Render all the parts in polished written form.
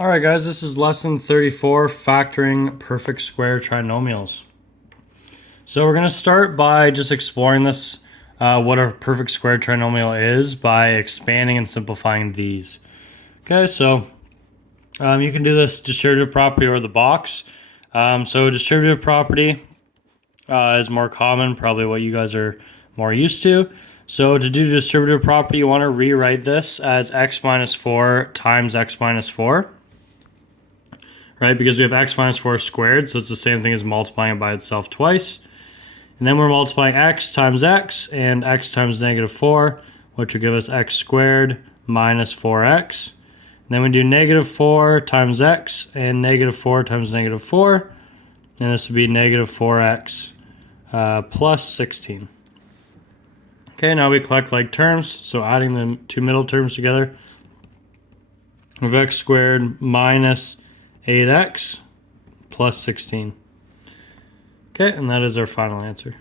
Alright guys, this is lesson 34, factoring perfect square trinomials. So we're going to start by just exploring this, what a perfect square trinomial is, by expanding and simplifying these. Okay, so you can do this distributive property or the box. So distributive property is more common, probably what you guys are more used to. So to do distributive property, you want to rewrite this as x minus 4 times x minus 4. Right, because we have x minus 4 squared, so it's the same thing as multiplying it by itself twice. And then we're multiplying x times x and x times negative 4, which will give us x squared minus 4x. And then we do negative 4 times x and negative 4 times negative 4, and this would be negative 4x plus 16. Okay, now we collect like terms, so adding the two middle terms together, we have x squared minus 8x plus 16. Okay, and that is our final answer.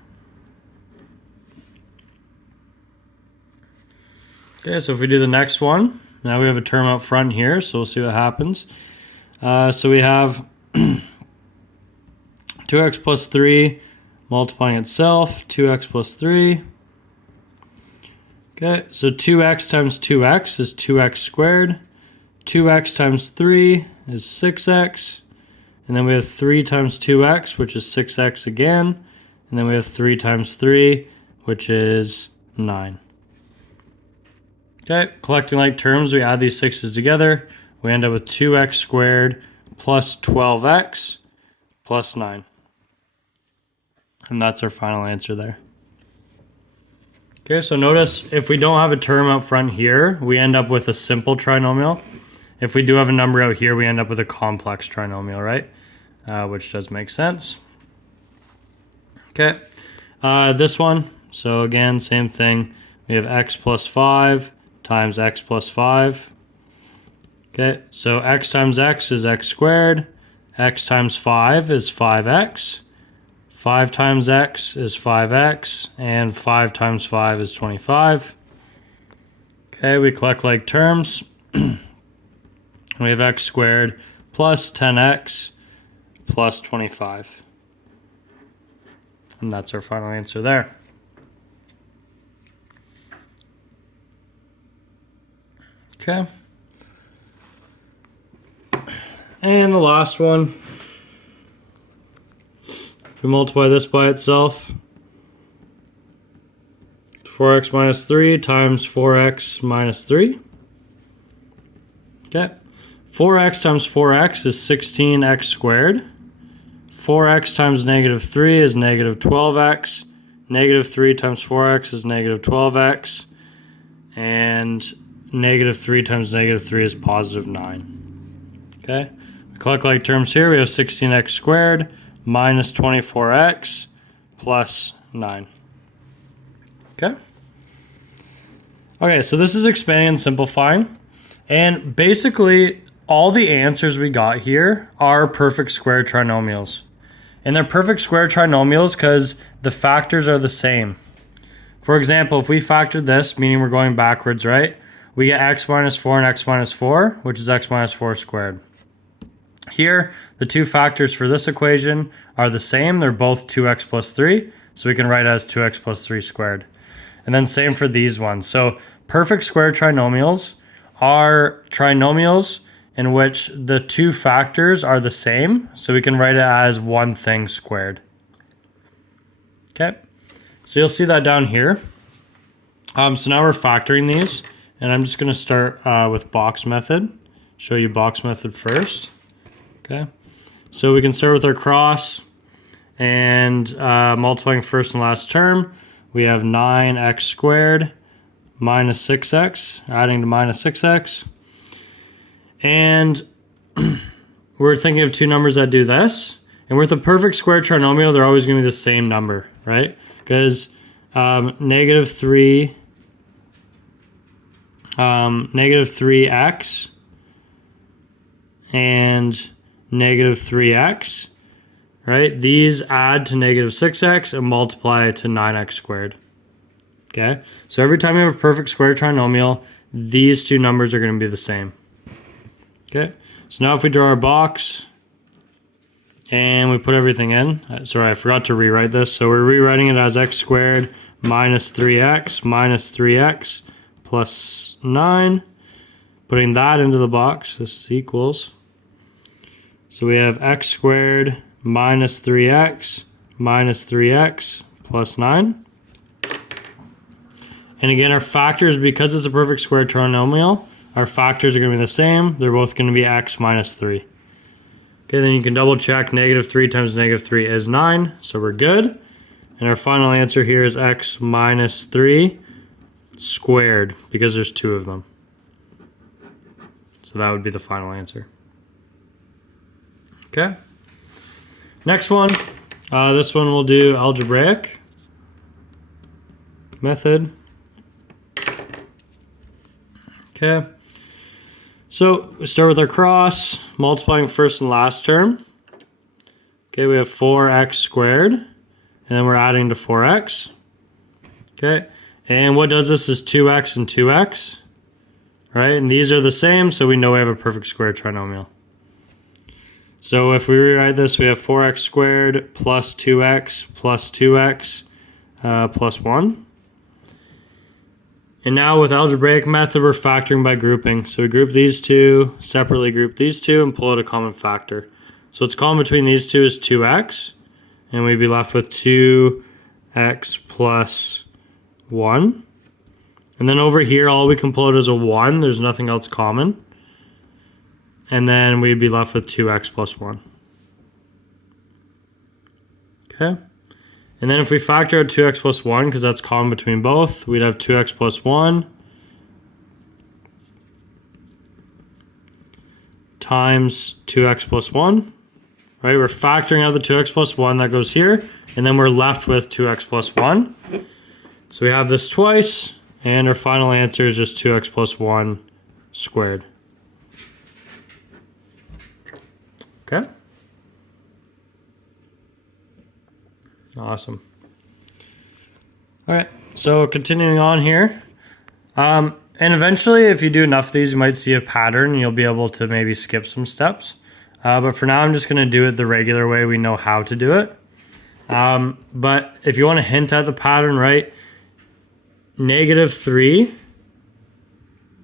Okay, so if we do the next one, now we have a term up front here, so we'll see what happens. So we have 2x plus 3 multiplying itself, 2x plus 3. Okay, so 2x times 2x is 2x squared. 2x times 3 is 6x, and then we have 3 times 2x, which is 6x again, and then we have 3 times 3, which is 9. Okay, collecting like terms, we add these 6's together, we end up with 2x squared plus 12x plus 9. And that's our final answer there. Okay, so notice if we don't have a term up front here, we end up with a simple trinomial. If we do have a number out here, we end up with a complex trinomial, right? Which does make sense. Okay, this one, so again, same thing. We have x plus 5 times x plus 5. Okay, so x times x is x squared. X times 5 is 5x. 5 times x is 5x. And 5 times 5 is 25. Okay, we collect like terms. We have x squared plus 10x plus 25. And that's our final answer there. Okay. And the last one. If we multiply this by itself, 4x minus 3 times 4x minus 3. Okay. 4x times 4x is 16x squared. 4x times negative 3 is negative 12x. Negative 3 times 4x is negative 12x. And negative 3 times negative 3 is positive 9. Okay? We collect like terms here. We have 16x squared minus 24x plus 9. Okay? Okay, so this is expanding and simplifying. And basically, all the answers we got here are perfect square trinomials. And they're perfect square trinomials because the factors are the same. For example, if we factored this, meaning we're going backwards, right? We get x minus 4 and x minus 4, which is x minus 4 squared. Here, the two factors for this equation are the same. They're both 2x plus 3, so we can write it as 2x plus 3 squared. And then same for these ones. So perfect square trinomials are trinomials in which the two factors are the same, so we can write it as one thing squared. Okay, so you'll see that down here. So now we're factoring these, and I'm just going to start with box method. Show you box method first. Okay, so we can start with our cross, and multiplying first and last term, we have 9x squared minus 6x, adding to minus 6x. And we're thinking of two numbers that do this. And with a perfect square trinomial, they're always going to be the same number, right? Because negative 3x and negative 3x, right? These add to negative 6x and multiply to 9x squared. Okay? So every time you have a perfect square trinomial, these two numbers are going to be the same. Okay, so now if we draw our box and we put everything in, sorry, I forgot to rewrite this. So we're rewriting it as x squared minus 3x plus 9. Putting that into the box, this is equals. So we have x squared minus 3x plus 9. And again, our factors, because it's a perfect square trinomial, our factors are going to be the same. They're both going to be x minus 3. Okay, then you can double check. Negative 3 times negative 3 is 9, so we're good. And our final answer here is x minus 3 squared, because there's 2 of them. So that would be the final answer. Okay. Next one. This one we'll do algebraic method. Okay. So we start with our cross, multiplying first and last term. Okay, we have 4x squared, and then we're adding to 4x. Okay, and what does this is 2x and 2x, right? And these are the same, so we know we have a perfect square trinomial. So if we rewrite this, we have 4x squared plus 2x plus 1. And now with algebraic method, we're factoring by grouping. So we group these two, separately group these two, and pull out a common factor. So what's common between these two is 2x, and we'd be left with 2x plus 1. And then over here, all we can pull out is a 1. There's nothing else common. And then we'd be left with 2x plus 1. Okay. And then if we factor out 2x plus 1, because that's common between both, we'd have 2x plus 1 times 2x plus 1. Right, we're factoring out the 2x plus 1 that goes here, and then we're left with 2x plus 1. So we have this twice, and our final answer is just 2x plus 1 squared. Okay. Awesome. All right, so continuing on here. And eventually, if you do enough of these, you might see a pattern and you'll be able to maybe skip some steps. But for now, I'm just going to do it the regular way we know how to do it. But if you want to hint at the pattern, right, negative 3,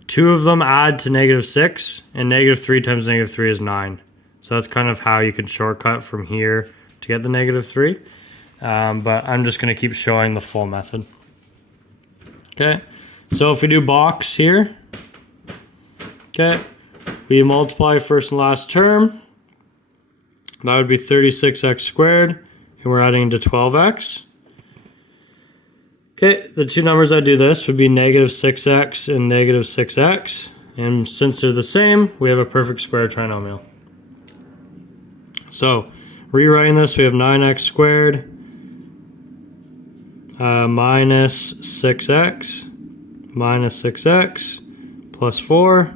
2 of them add to negative 6, and negative 3 times negative 3 is 9. So that's kind of how you can shortcut from here to get the negative 3. But I'm just going to keep showing the full method. Okay, so if we do box here, okay, we multiply first and last term. That would be 36x squared, and we're adding to 12x. Okay, the two numbers that do this would be negative 6x and negative 6x. And since they're the same, we have a perfect square trinomial. So, rewriting this, we have 9x squared minus 6x plus 4.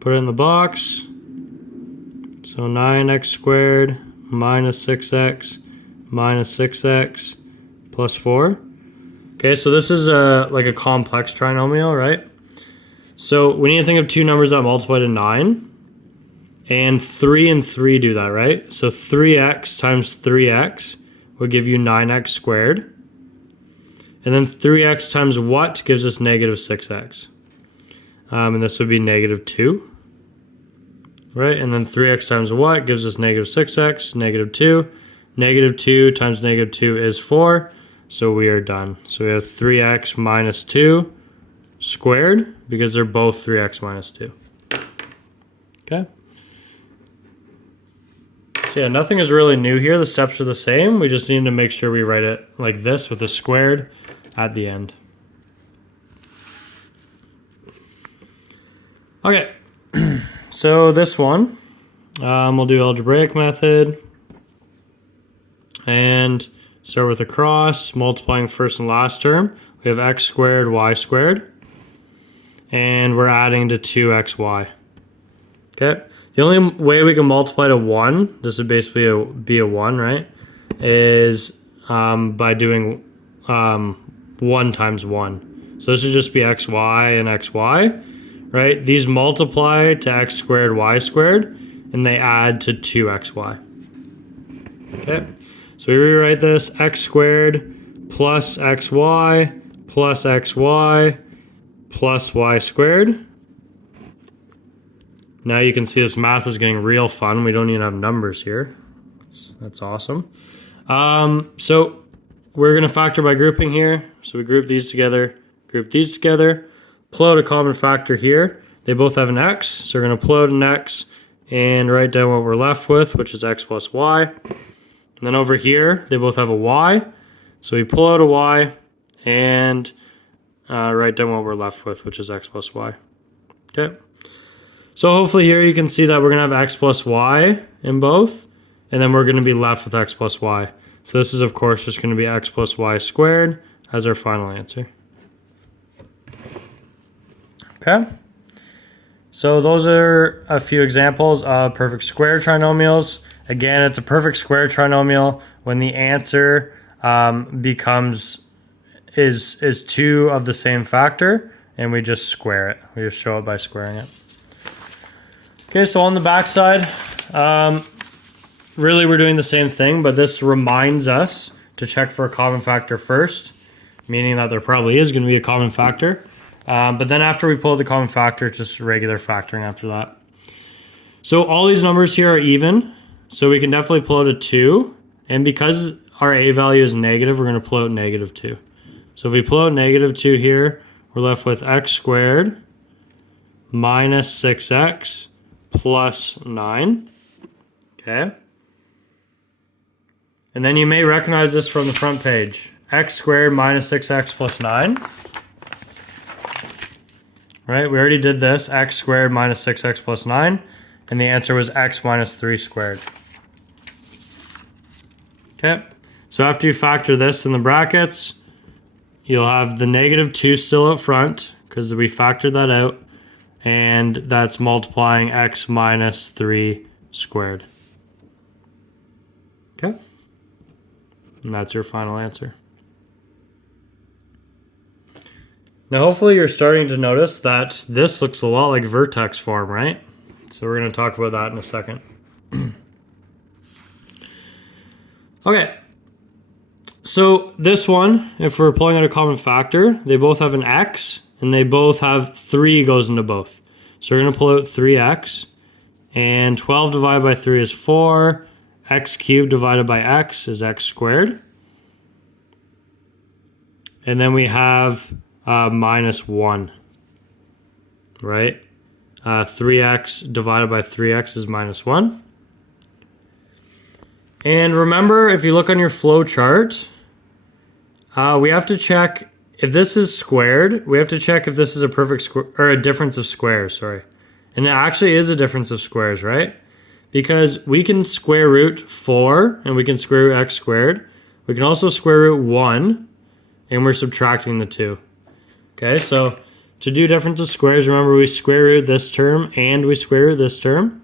Put it in the box. So 9x squared minus 6x plus 4. Okay, so this is like a complex trinomial, right? So we need to think of two numbers that multiply to 9. And 3 and 3 do that, right? So 3x times 3x would give you 9x squared. And then 3x times what gives us negative 6x. And this would be negative 2. Right? And then 3x times what gives us negative 6x, negative 2. Negative 2 times negative 2 is 4. So we are done. So we have 3x minus 2 squared, because they're both 3x minus 2. Okay? So yeah, nothing is really new here. The steps are the same. We just need to make sure we write it like this with a squared at the end. Okay, so this one, we'll do algebraic method and start with a cross, multiplying first and last term. We have x squared, y squared, and we're adding to 2xy. Okay. The only way we can multiply to 1, this would basically be a 1, right, is by doing 1 times 1. So this would just be xy and xy, right? These multiply to x squared y squared, and they add to 2xy. Okay, so we rewrite this x squared plus xy plus xy plus y squared. Now you can see this math is getting real fun. We don't even have numbers here. That's awesome. So we're going to factor by grouping here. So we group these together, pull out a common factor here. They both have an x, so we're going to pull out an x and write down what we're left with, which is x plus y. And then over here, they both have a y. So we pull out a y and write down what we're left with, which is x plus y. Okay. So hopefully here you can see that we're going to have x plus y in both, and then we're going to be left with x plus y. So this is, of course, just going to be x plus y squared as our final answer. Okay. So those are a few examples of perfect square trinomials. Again, it's a perfect square trinomial when the answer is 2 of the same factor, and we just square it. We just show it by squaring it. Okay, so on the back side, really we're doing the same thing, but this reminds us to check for a common factor first, meaning that there probably is going to be a common factor. But then after we pull the common factor, it's just regular factoring after that. So all these numbers here are even, so we can definitely pull out a 2. And because our a value is negative, we're going to pull out negative 2. So if we pull out negative 2 here, we're left with x squared minus 6x plus 9. Okay. And then you may recognize this from the front page. X squared minus 6x plus 9. Right, we already did this. X squared minus 6x plus 9. And the answer was x minus 3 squared. Okay. So after you factor this in the brackets, you'll have the negative 2 still up front because we factored that out. And that's multiplying x minus 3 squared. Okay. And that's your final answer. Now hopefully you're starting to notice that this looks a lot like vertex form, right? So we're going to talk about that in a second. Okay. So this one, if we're pulling out a common factor, they both have an x, and they both have 3 goes into both. So we're going to pull out 3x, and 12 divided by 3 is 4. X cubed divided by x is x squared. And then we have minus 1, right? 3x divided by 3x is minus 1. And remember, if you look on your flow chart, we have to check if this is squared. We have to check if this is a perfect square or a difference of squares, sorry. And it actually is a difference of squares, right? Because we can square root 4 and we can square root x squared. We can also square root 1 and we're subtracting the 2. Okay, so to do difference of squares, remember we square root this term and we square root this term.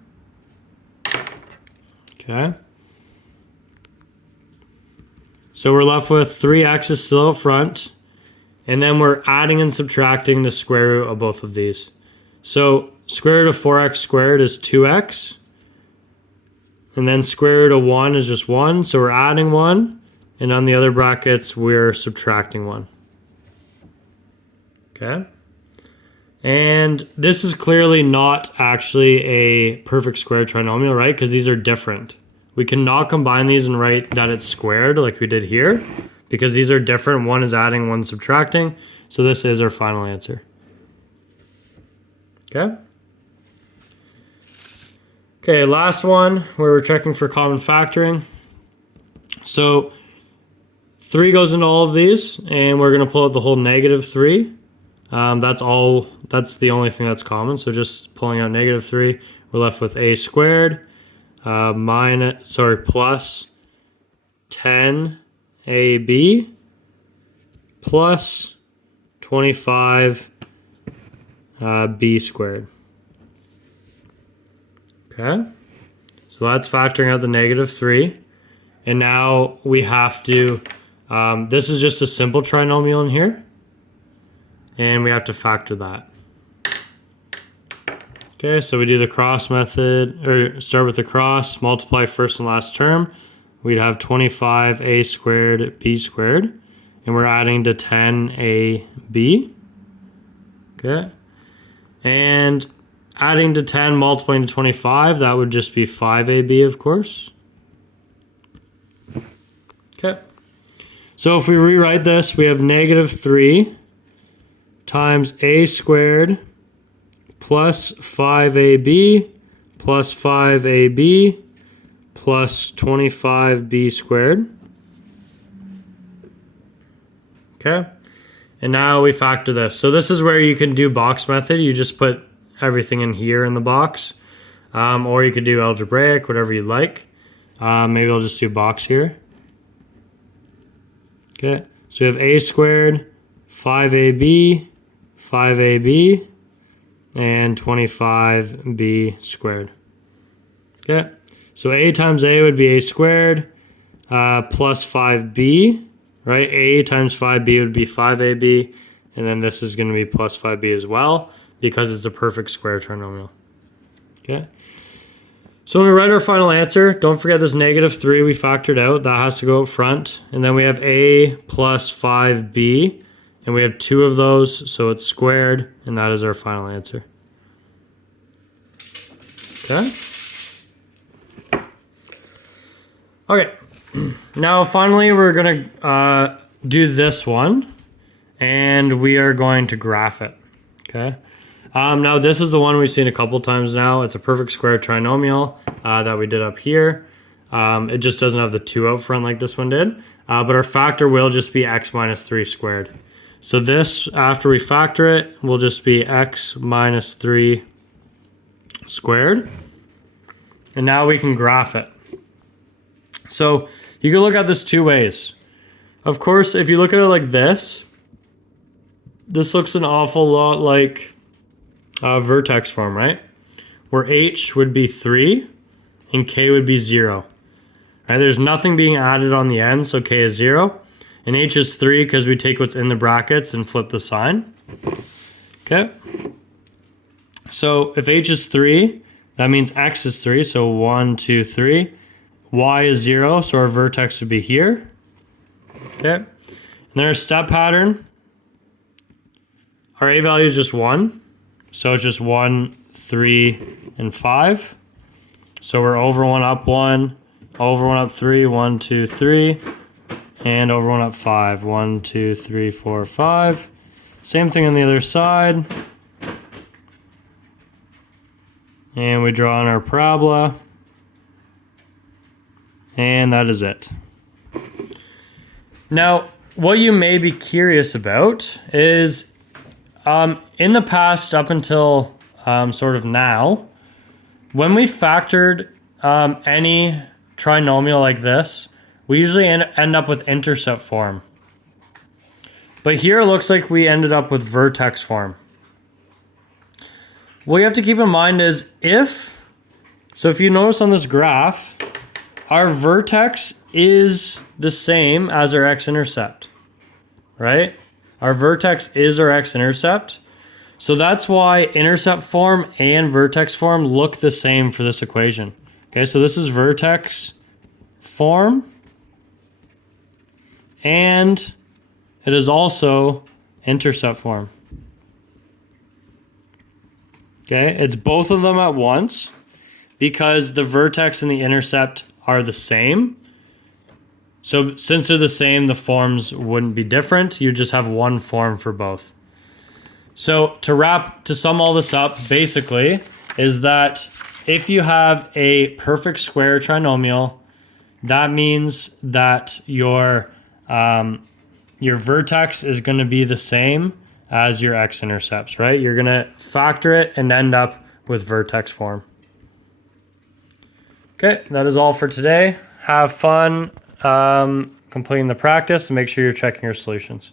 Okay. So we're left with 3x is still up front. And then we're adding and subtracting the square root of both of these. So square root of 4x squared is 2x. And then square root of 1 is just 1. So we're adding 1. And on the other brackets, we're subtracting 1. Okay. And this is clearly not actually a perfect square trinomial, right? Because these are different. We cannot combine these and write that it's squared like we did here, because these are different. One is adding, one subtracting. So this is our final answer. Okay. Okay, last one where we're checking for common factoring. So 3 goes into all of these, and we're going to pull out the whole negative 3. That's the only thing that's common. So just pulling out negative 3, we're left with a squared plus 10ab plus 25b squared. Okay, so that's factoring out the negative 3. And now we have to, this is just a simple trinomial in here. And we have to factor that. Okay, so we do the cross method, or start with the cross, multiply first and last term. We'd have 25a squared b squared, and we're adding to 10ab. Okay, and adding to 10, multiplying to 25, that would just be 5ab, of course. Okay, so if we rewrite this, we have negative 3 times a squared plus 5ab plus 5ab plus 25b squared. Okay, and now we factor this. So this is where you can do box method. You just put everything in here in the box, or you could do algebraic, whatever you like. Maybe I'll just do box here. Okay, so we have a squared, 5ab, 5ab, and 25b squared. Okay, so a times a would be a squared plus 5b, right? A times 5b would be 5ab, and then this is going to be plus 5b as well because it's a perfect square trinomial. Okay, so when we write our final answer, don't forget this negative 3 we factored out. That has to go up front. And then we have a plus 5b, and we have 2 of those, so it's squared, and that is our final answer. Okay. Okay. Now, finally, we're going to do this one, and we are going to graph it. Okay. Now, this is the one we've seen a couple times now. It's a perfect square trinomial that we did up here. It just doesn't have the 2 out front like this one did. But our factor will just be x minus 3 squared. So this, after we factor it, will just be x minus 3 squared. And now we can graph it. So you can look at this 2 ways. Of course, if you look at it like this looks an awful lot like vertex form, right? Where h would be 3 and k would be 0. Right? There's nothing being added on the end, so k is 0. And h is 3 because we take what's in the brackets and flip the sign. Okay. So if h is 3, that means x is 3. So 1, 2, 3. Y is 0, so our vertex would be here. Okay. And then our step pattern. Our a value is just 1. So it's just 1, 3, and 5. So we're over 1, up 1, over 1, up 3, 1, 2, 3, and over 1, up 5. 1, 2, 3, 4, 5. Same thing on the other side. And we draw on our parabola. And that is it. Now, what you may be curious about is in the past up until sort of now, when we factored any trinomial like this, we usually end up with intercept form. But here it looks like we ended up with vertex form. What you have to keep in mind is if you notice on this graph, our vertex is the same as our x-intercept, right? Our vertex is our x-intercept. So that's why intercept form and vertex form look the same for this equation. Okay, so this is vertex form, and it is also intercept form. Okay, it's both of them at once because the vertex and the intercept are the same. So since they're the same, the forms wouldn't be different. You just have one form for both. So to sum all this up, basically, is that if you have a perfect square trinomial, that means that your vertex is going to be the same as your x-intercepts, right? You're going to factor it and end up with vertex form. Okay, that is all for today. Have fun completing the practice and make sure you're checking your solutions.